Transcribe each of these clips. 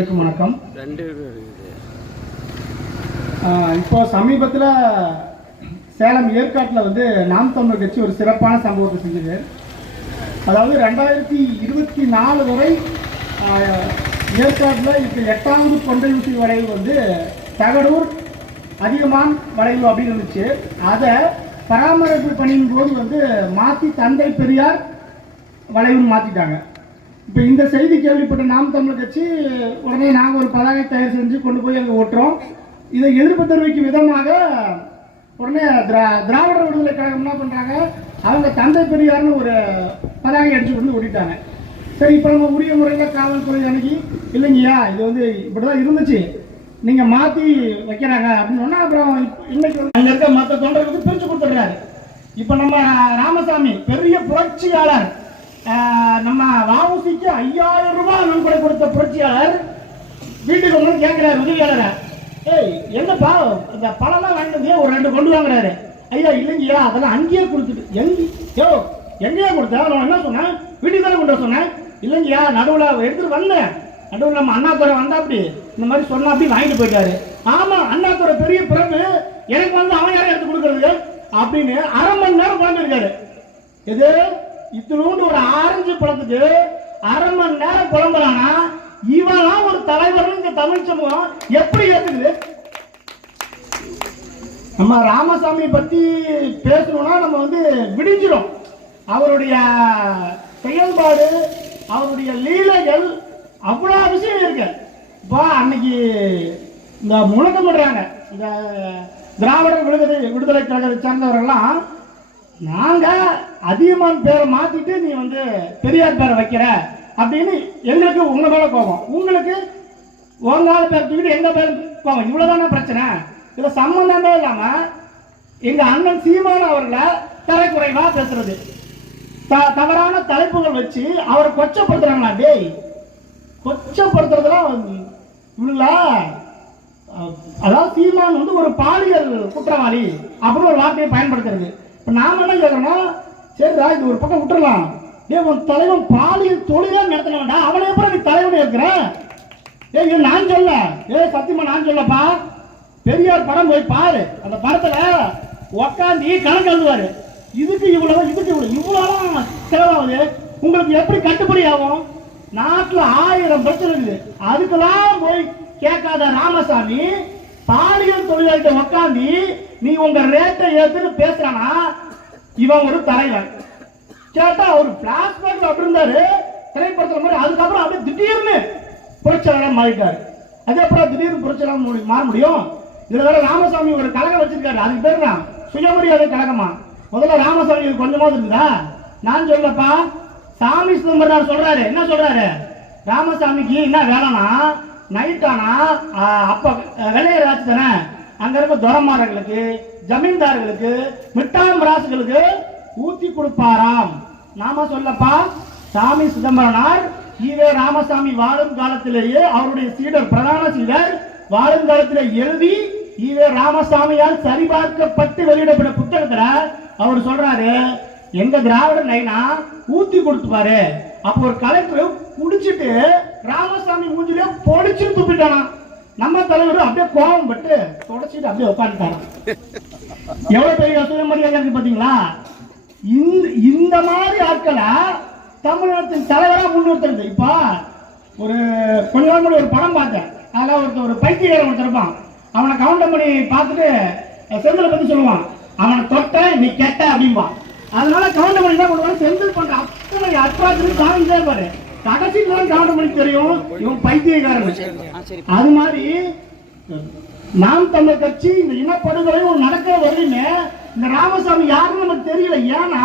வணக்கம். இப்போ சமீபத்தில் சேலம் ஏற்காட்டில் நாம் தமிழர் கட்சி ஒரு சிறப்பான சம்பவத்தை செஞ்சது. அதாவது 2024 வரை ஏற்காட்டில் இப்போ 8வது கொண்டை ஊசி வளைவு தகடூர் அதிகமான வளைவு அப்படின்னு இருந்துச்சு. அதை பராமரிப்பு பணியின் போது மாற்றி தந்தை பெரியார் வளைவுன்னு மாற்றிட்டாங்க. இப்போ இந்த செய்தி கேள்விப்பட்ட நாம் தமிழர் கட்சி உடனே நாங்கள் ஒரு பதாகை தயார் செஞ்சு கொண்டு போய் அங்கே ஓட்டுறோம். இதை எதிர்ப்பு தெரிவிக்கும் விதமாக உடனே திராவிட விடுதலை கழகம் என்ன பண்ணுறாங்க, அவங்க தந்தை பெரியார்னு ஒரு பதாகை அடிச்சு கொண்டு ஓட்டிட்டாங்க. சரி, இப்போ நம்ம உரிய முறையில் காவல்துறை அணுகி இல்லைங்கய்யா இது இப்படி தான் இருந்துச்சு, நீங்கள் மாற்றி வைக்கிறாங்க அப்படின்னு சொன்னால் அப்புறம் இன்னைக்கு அங்கே இருக்க மற்ற தொண்டர்களுக்கு பிரித்து கொடுத்துட்றாரு. இப்போ நம்ம ராமசாமி பெரிய புரட்சியாளர், நம்ம வாவுசிக்கு 5000 ரூபாய் நன்கொடை கொடுத்த புரட்சியாளர் வீட்டுக்கு வந்து கேட்கிறாரு உதவியாளரை, ஏய் என்னப்பா இந்த பழம்லாம் வாங்கினதே ஒரு 2 கொண்டு வாங்குறாரு. ஐயா இல்லைங்கய்யா அதெல்லாம் அங்கேயே கொடுத்துட்டு எங்கேயே கொடுத்தா நான் என்ன சொன்னேன், வீட்டுக்கு தானே கொண்டு சொன்னேன். இல்லைங்கய்யா நடுவில் எடுத்துட்டு வந்தேன், நடுவில் நம்ம அண்ணாதுரை வந்தா அப்படி இந்த மாதிரி சொன்னா அப்படி வாங்கிட்டு போயிட்டாரு. ஆமா அண்ணாதுரை பெரிய பிறகு எனக்கு அவன் யாரும் எடுத்து கொடுக்கறது அப்படின்னு 1/2 மணி நேரம் குழம்பிருக்காரு. எது இத்தினூண்டு ஒரு ஆரஞ்சு பழத்துக்கு 1/2 மணி நேரம் புலம்புறானா இவெல்லாம் ஒரு தலைவர் இந்த தமிழ் சமூகம் எப்படி ஏத்துக்குது? நம்ம ராமசாமி பத்தி பேசணும்னா நம்ம விடிஞ்சிடும். அவருடைய செயல்பாடு, அவருடைய லீலைகள் அவ்வளவு விஷயம் இருக்கு. இப்போ அன்னைக்கு இந்த முழக்கமிடுறாங்க இந்த திராவிட விடுதலை கழகத்தை சேர்ந்தவர்கள்லாம், நாங்க அதிகமான பேரை மாத்திட்டு நீ பெரியார் பேரை வைக்கிற அப்படின்னு எங்களுக்கு உங்க மேல கோபம், உங்களுக்கு உங்கால பேர் தூக்கிட்டு எங்க பேர் கோபம், இவ்வளவுதான பிரச்சனை. இதுல சம்பந்தமே இல்லாம எங்க அண்ணன் சீமான அவர்களை தரக்குறைவா பேசுறது, தவறான தலைப்புகள் வச்சு அவரை கொச்சப்படுத்துறாங்களா? டேய் கொச்சப்படுத்துறதுலாம் இவங்களா, அதாவது சீமான் ஒரு பாலியல் குற்றவாளி அப்படின்னு ஒரு வார்த்தையை பயன்படுத்துறது. இப்போ நாம என்ன கேட்கறோம், சரிடா இது ஒரு பக்கம் விட்டுறலாம், உன் தலைவன் பாலியல் தொழிலா நடத்த வேண்டாம், அவனை எப்படி நீ தலைவன் இருக்கிற? நான் சொல்ல சத்தியமா நான் சொல்லப்பா, பெரியார் படம் போய் பாரு, அந்த படத்துல உக்காந்தி கணக்கு எழுதுவாரு, இதுக்கு இவ்வளவு இதுக்கு இவ்வளவு செலவாகுது, உங்களுக்கு எப்படி கட்டுப்படி ஆகும்? நாட்டுல 1000 பிரச்சனை இருக்குது, அதுக்கெல்லாம் போய் கேட்காத ராமசாமி பாலியல் தொழிலாளிகிட்ட உக்காந்தி நீ உங்க ரேட்டை ஏத்துன்னு பேசுறானா இவன் ஒரு தலைவன். கேட்டா ஒரு பிளாஷ்பேக் அப்படி இருந்தாரு திரைப்படத்துல மாதிரி, அதுக்கப்புறம் அப்படியே திடீர்னு புரட்சியாளர் மாறிட்டாரு. அதே அப்புறம் திடீர்னு புரட்சியாளர் மாற முடியும்? இதுல வேற ராமசாமி ஒரு கழகம் வச்சிருக்காரு, அதுக்கு பேரு தான் சுயமரியாதை கழகமா. முதல்ல ராமசாமி கொஞ்சமாவது இருக்குதா? நான் சொல்லப்பா, சாமி சிதம்பரம் சொல்றாரு, என்ன சொல்றாரு, ராமசாமிக்கு என்ன வேலைனா நைட் ஆனா அப்ப வெள்ளையர் ஆச்சு தானே, அங்க இருக்க துரமாரர்களுக்கு ஜமீன்தார்களுக்கு மிட்டாம் ராசுகளுக்கு ஊத்தி கொடுப்பாராம். நாம சொல்லப்பா, சாமி சிதம்பரனார் ஈவே ராமசாமி வாழும் காலத்திலேயே அவருடைய சீடர் பிரதான சீடர் வாழும் காலத்திலே எழுதி ஈவே ராமசாமியால் சரிபார்க்கப்பட்டு வெளியிடப்பட்ட புத்தகத்துல அவர் சொல்றாரு, எங்க திராவிட நைனா ஊத்தி கொடுத்துப்பாரு. அப்போ ஒரு கலெக்டர் குடிச்சிட்டு ராமசாமி மூஞ்சிலே பொடிச்சு துப்பிட்டானா, நம்ம தலைவர் அப்படியே கோபம் பட்டு தொடச்சிட்டு அப்படியே உட்காந்துட்டாராம். எவ்வளவு பெரிய சுயமரியாதை இருக்கு பாத்தீங்களா? இந்த மாதிரி ஆட்களை தமிழகத்தின் தலைவரா முன்னிறுத்துறது. இப்ப ஒரு கொஞ்ச நாள் முன்னாடி ஒரு படம் பார்த்தேன், அதில் ஒரு பைத்தியக்காரன் ஒருத்தர் இருப்பான், அவனை கவுண்டர் பண்ணி பார்த்துட்டு செந்தில் பத்தி சொல்லுவான், அவனை தொட்ட நீ கெட்ட அப்படின்பா. அதனால கவுண்டர் பண்ணி தான் கொண்டு செந்தில் பண்ற அத்தனை அற்றாச்சுன்னு சாமிச்சே பாரு, கடைசிக்கு கவுண்டர் பண்ணி தெரியும் இவன் பைத்தியக்காரன். அது மாதிரி நாம் தமிழர் கட்சி இந்த இனப்படுகொலை நடக்கிற வரையுமே இந்த ராமசாமி யாருன்னு நமக்கு தெரியல. ஏன்னா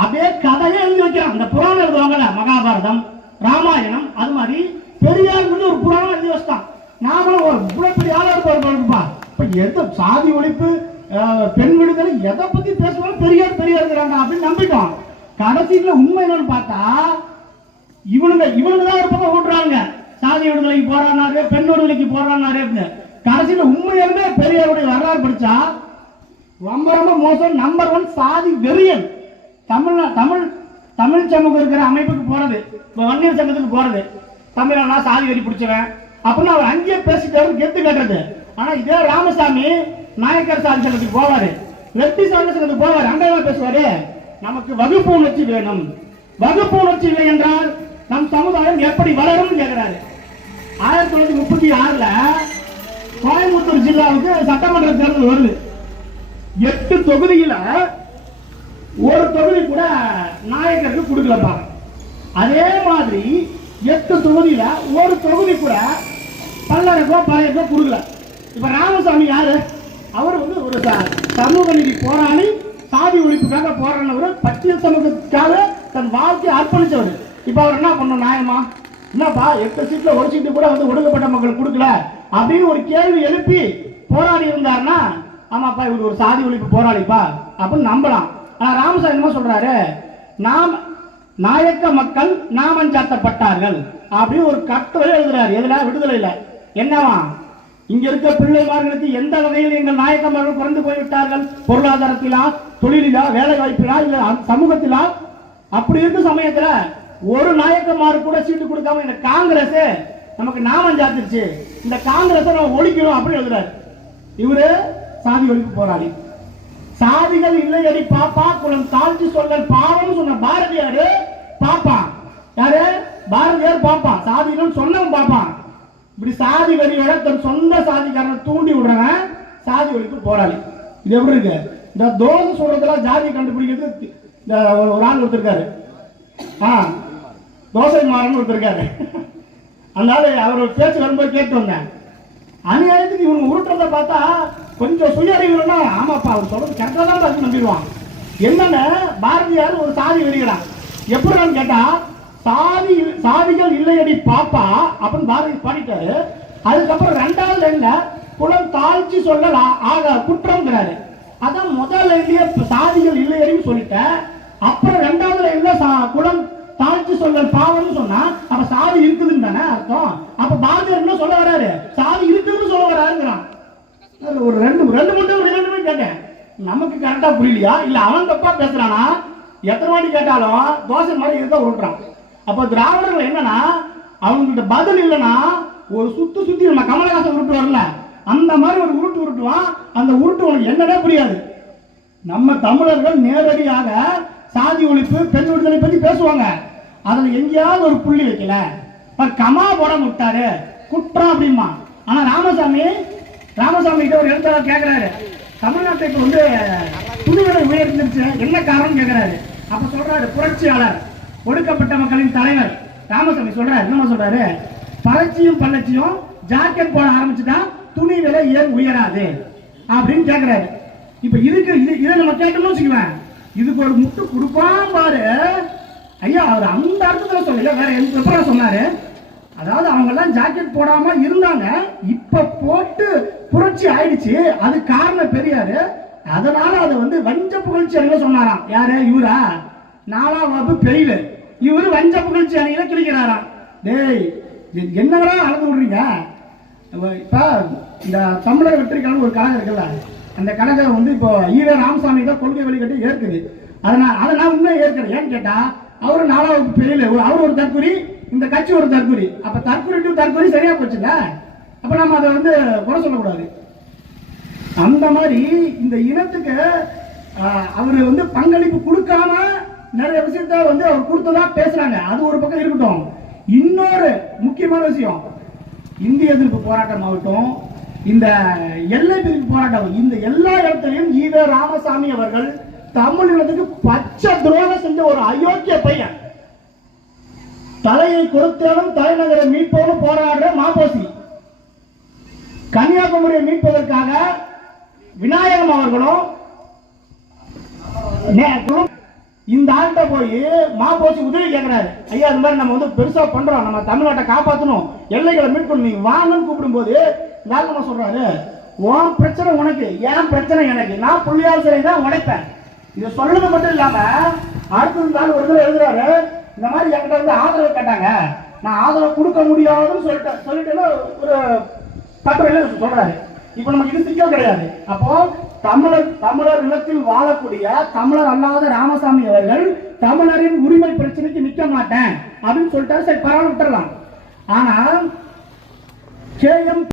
அப்படியே கதையே எழுதி வைக்கிறான். அந்த புராணம் எழுதுவாங்கல்ல, மகாபாரதம் ராமாயணம், அது மாதிரி பெரியார் ஒரு புராணம் எழுதி வச்சுட்டான். நாமளும் ஒரு புலப்படி ஆளர் இருப்பா. இப்ப எந்த சாதி ஒழிப்பு பெண் விடுதலை எதை பத்தி பேசுவாலும் பெரியார் இருக்கிறாங்க அப்படின்னு நம்பிட்டோம். கடைசியில உண்மை என்னன்னு பார்த்தா இவனுங்க தான் ஒரு பக்கம் ஓட்டுறாங்க, சாதி விடுதலைக்கு போறானாரு, பெண் விடுதலைக்கு போறானாரு. கடைசியில உண்மையாலுமே பெரியாருடைய வரலாறு படிச்சா ரொம்ப ரொம்ப மோசம். நம்பர் 1 சாதி வெறியன். தமிழ் சமூகம் இருக்கிற அமைப்புக்கு போறது, வன்னியர் சங்கத்துக்கு போறது, தமிழனா சாதி வெறி பிடிச்சவன், அப்படின்னு அவர் அங்கேயே பேசிட்டாரு, கெத்து கட்டுறது. ஆனா இதே ராமசாமி நாயக்கர் சாதி சங்கத்துக்கு போவாரு, ரெட்டி சாதி சங்கத்துக்கு போவாரு, அங்கே பேசுவாரு, நமக்கு வகுப்பு உணர்ச்சி வேணும், வகுப்பு உணர்ச்சி இல்லை என்றால் நம் சமுதாயம் எப்படி வளரும் கேட்கிறாரு. 1936 கோயம்புத்தூர் ஜில்லாவுக்கு சட்டமன்ற தேர்தல் வருது. 8 தொகுதியில ஒரு தொகுதி கூட நாயக்கருக்கு கொடுக்கலப்பா. அதே மாதிரி 8 தொகுதியில ஒரு தொகுதி கூட பல்லருக்கோ பழையக்கோ கொடுக்கல. இப்ப ராமசாமி யாரு? அவர் வந்து ஒரு சமூக நீதி போராளி, சாதி ஒழிப்புக்காக போராடினவர், பட்டியல் சமூகத்துக்காக தன் வாழ்க்கையை அர்ப்பணிச்சவர். இப்ப அவர் என்ன பண்ணணும்? நியாயமா என்னப்பா 8 சீட்ல ஒரு சீட்டு கூட வந்து ஒடுக்கப்பட்ட மக்கள் கொடுக்கல அப்படின்னு ஒரு கேள்வி எழுப்பி போராடி இருந்தாருன்னா, ஆமாப்பா இவர் ஒரு சாதி ஒழிப்பு போராளிப்பா அப்படின்னு நம்பலாம். ஆனா ராமசாமி என்ன சொல்றாரு? நாம் நாயக்க மக்கள் நாமஞ்சாத்தப்பட்டார்கள் அப்படின்னு ஒரு கட்டுரை எழுதுறாரு. எதுல? விடுதலையில. என்னவா? இங்க இருக்க பிள்ளைமார்களுக்கு எந்த வகையில் எங்கள் நாயக்கமார்கள் குறைந்து போய்விட்டார்கள், பொருளாதாரத்திலா, தொழிலா, வேலை வாய்ப்பிலா, இல்ல சமூகத்திலா? அப்படி இருக்க சமயத்துல ஒரு நாயக்கமாரு கூட சீட்டு கொடுக்காம இந்த காங்கிரஸ் நமக்கு நாமஞ்சாத்திருச்சு, இந்த காங்கிரஸை நம்ம ஒழிக்கணும் அப்படின்னு எழுதுறாரு. இவரு சாதி ஒழிப்பு போராளி. சாதிகள் இல்லையடி பாப்பா, குலம் தாழ்த்தி சொல்லல் பாவம் சொன்ன பாரதியாரு பாப்பான். யாரு? பாரதியார் பாப்பான். சாதிகள் சொன்னவன் பாப்பான். இப்படி சாதி வரியோட தன் சொந்த சாதிக்காரனை தூண்டி விடுறவன் சாதி ஒழிப்பு போராளி. இது எப்படி இருக்கு? இந்த தோசை சொல்றதெல்லாம் ஜாதி கண்டுபிடிக்கிறது இந்த ஒரு ஆள் ஒருத்தருக்காரு, தோசை மாறன் ஒருத்தருக்காரு. அதனால அவர் பேச்சு வரும்போது கேட்டு வந்தேன். அநியாயத்துக்கு இவங்க உருட்டுறத பார்த்தா கொஞ்சம் சுய அறிவுனா, ஆமாப்பா அவர் சொல்றது கரெக்டாக தான் இருக்கு நம்பிடுவான். என்னன்னு பாரதியார் ஒரு சாதி வெளியிடான். எப்படின்னு கேட்டா, சாதிகள் இல்லையடி பாப்பா அப்படின்னு பாரதி பாடிட்டாரு. அதுக்கப்புறம் 2வது லைன்ல குலம் தாழ்ச்சி சொல்ல ஆக குற்றம்ங்கிறாரு. அதான் முதல் லைன்லயே சாதிகள் இல்லையடின்னு சொல்லிட்டேன். அப்புறம் 2வது லைன்ல குலம் தாழ்ச்சி சொல்லல் பாவம்னு சொன்னா அப்ப சாதி இருக்குதுன்னு தானே அர்த்தம். அப்ப பாரதியார் என்ன சொல்ல வராரு? சாதி இருக்குதுன்னு சொல்ல வராருங்கிறான். ஒரு ரெண்டு மூணு கேட்டேன், நமக்கு கரெக்டா புரியலையா இல்ல அவன் தப்பா பேசுறானா? எத்தனை வாட்டி கேட்டாலும் தோசை மாதிரி இருக்க உருட்டுறான். அப்ப திராவிடர்கள் என்னன்னா, அவங்கள்ட்ட பதில் இல்லைன்னா ஒரு சுத்தி நம்ம கமலஹாசன் உருட்டு வரல, அந்த மாதிரி ஒரு உருட்டு உருட்டுவான். அந்த உருட்டு உனக்கு என்னடா புரியாது. நம்ம தமிழர்கள் நேரடியாக சாதி ஒழிப்பு, பெண் விடுதலை பத்தி பேசுவாங்க. அதுல எங்கேயாவது ஒரு புள்ளி வைக்கல, கமா போட விட்டாரு குற்றம் அப்படிமா. ஆனா ராமசாமி கிட்ட ஒரு எழுத்தாளர் கேட்கிறாரு, தமிழ்நாட்டை இப்ப வந்து துணிவிலை உயர்ந்துருச்சு, என்ன காரணம் கேட்கிறாரு. அப்ப சொல்றாரு, புரட்சியாளர், ஒடுக்கப்பட்ட மக்களின் தலைவர் ராமசாமி சொல்றாரு. என்ன சொல்றாரு? பறச்சியும் பள்ளச்சியும் ஜாக்கெட் போட ஆரம்பிச்சுட்டா துணி விலை ஏன் உயராது அப்படின்னு கேட்கிறாரு. இப்ப இதுக்கு இதை நம்ம கேட்டோம்னு வச்சுக்குவேன், இதுக்கு ஒரு முட்டு கொடுப்பான் பாரு ஐயா. அவர் அந்த அர்த்தத்துல சொல்லல, வேற எப்படி சொன்னாரு? அதாவது அவங்க எல்லாம் ஜாக்கெட் போடாம இருந்தாங்க, இப்ப போட்டு புரட்சி ஆயிடுச்சு, அது காரணம் பெரியாரு, அதனால அதை வந்து வஞ்ச புகழ்ச்சி அணியில சொன்னாராம். யாரு? இவரா? 4ஆம் வகுப்பு பெரியல இவரு வஞ்ச புகழ்ச்சி அணியில கிழிக்கிறாராம். டேய் என்னங்களா அளந்து விடுறீங்க? இப்ப இந்த தமிழக வெற்றி கழகம் ஒரு கழகம் இருக்குல்ல, அந்த கழகம் வந்து இப்போ ஈவே ராமசாமி தான் கொள்கை வெளிக்கட்டி ஏற்குது. அதை நான் உண்மையை ஏற்கிறேன். ஏன்னு கேட்டா, அவரு 4ஆம் வகுப்பு பெரியல, அவர் ஒரு தற்கொலை, இந்த கட்சி ஒரு தற்கொலை. அப்ப தற்கொலை டு தற்கொலை சரியா போச்சுங்க. அப்ப நம்ம அதை வந்து குறை சொல்லக்கூடாது. அந்த மாதிரி இந்த இனத்துக்கு அவர் வந்து பங்களிப்பு கொடுக்காம நிறைய விஷயத்த வந்து அவர் கொடுத்ததா பேசுறாங்க. அது ஒரு பக்கம் இருக்கட்டும். இன்னொரு முக்கியமான விஷயம், இந்திய எதிர்ப்பு போராட்டம் ஆகட்டும், இந்த எல்லை பிரிப்பு போராட்டம், இந்த எல்லா இடத்திலையும் ஈவே ராமசாமி அவர்கள் தமிழினத்துக்கு பச்சை துரோகம் செஞ்ச ஒரு அயோக்கிய பையன். தலையை கொடுத்தாலும் தலைநகரை மீட்போன்னு போராடுற மாபோசி, கன்னியாகுமரியை மீட்பதற்காக விநாயகம் அவர்களும் இந்த ஆள்கிட்ட போய் மாபோசி உதவி கேட்கிறாரு. ஐயா இந்த மாதிரி நம்ம வந்து பெருசா பண்றோம், நம்ம தமிழ்நாட்டை காப்பாற்றணும், எல்லைகளை மீட்கணும், நீங்க வாங்கன்னு கூப்பிடும் போது நம்ம சொல்றாரு, உன் பிரச்சனை உனக்கு, ஏன் பிரச்சனை எனக்கு, நான் புள்ளியால் சிலை தான் உடைப்பேன். இதை சொல்றது மட்டும் இல்லாம அடுத்த நாள் ஒரு தடவை எழுதுறாரு, இந்த மாதிரி என்கிட்ட வந்து ஆதரவு கேட்டாங்க, நான் ஆதரவு கொடுக்க முடியாதுன்னு சொல்லிட்டு ஒரு கட்டுரையில சொல்றாரு. இப்ப நமக்கு இது சிக்கல் கிடையாது. அப்போ தமிழர் நிலத்தில் வாழக்கூடிய தமிழர் அல்லாத ராமசாமி அவர்கள் தமிழரின் உரிமை பிரச்சனைக்கு நிக்க மாட்டேன் அப்படின்னு சொல்லிட்டாரு. சரி பரவாயில்ல விட்டுறலாம். ஆனா KM